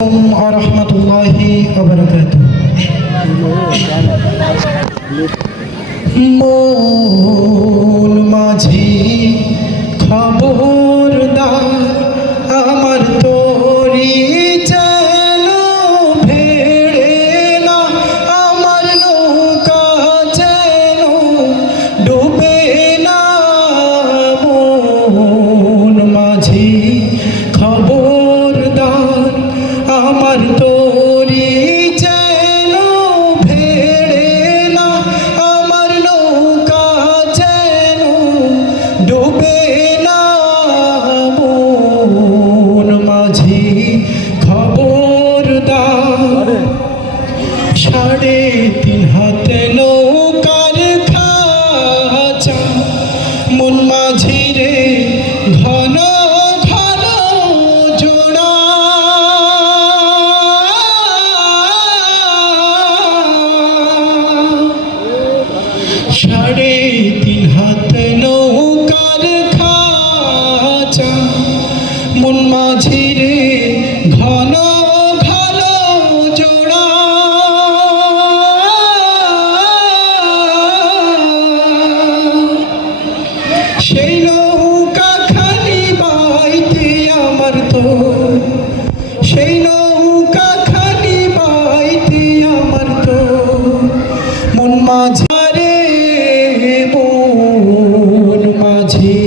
রহমতুল্লাহি ওয়া বারাকাতুহু। মন মাঝি খবরদার, আমার তোরি যেন ভেড়ে না, আমার নৌকা যেন ডুবে না। মন মাঝি খবরদার, আমার তোরি যেন ভেড়ে না, আমার নৌকা যেন ডুবে না। মন মাঝি খবরদার, 3.5 হাত নৌকার খাঁচা, মন মাঝি রে ঘন ঘন জোড়া। 3.5 হাত নৌকার খাঁচা, মন মাঝি রে ঘন ঘন জোড়া। সেই নৌকা খালি বাইতে আমার তো, সেই নৌকা খালি বাইতে আমার তো, মন মাঝারে মন মাঝি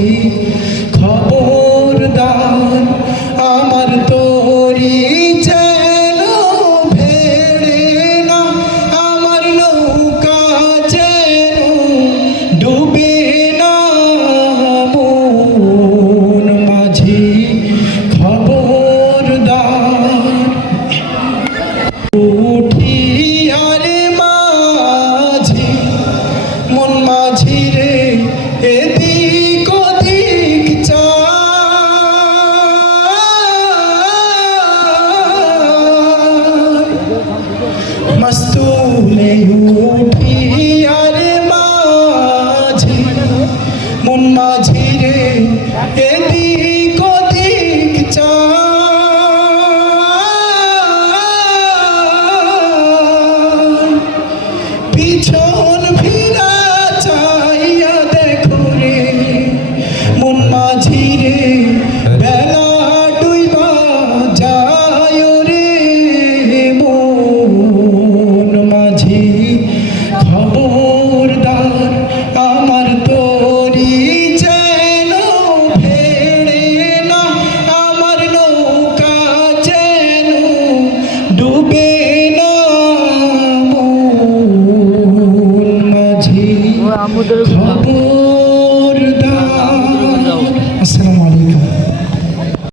খবরদার, আমার তোরি যেন ভেড়ে না, আমার নৌকা যেন ডুবে না। মন মাঝি খবরদার, উঠিয়ারে মাঝি মন মাঝি রে এদিক ওদিক চায়, মস্তুলে উঠিয়ারে মাঝি মন মাঝি রে এদিক ওদিক চায়। পিছন ফিরা চাইয়া দেখো রে মন মাঝি রে, বেলা ডুইবা যায় রে। মন মাঝি খবরদার, আমার তোরি যেন ভেড়ে না, আমার নৌকা যেন ডুবে না। মন মাঝি খবর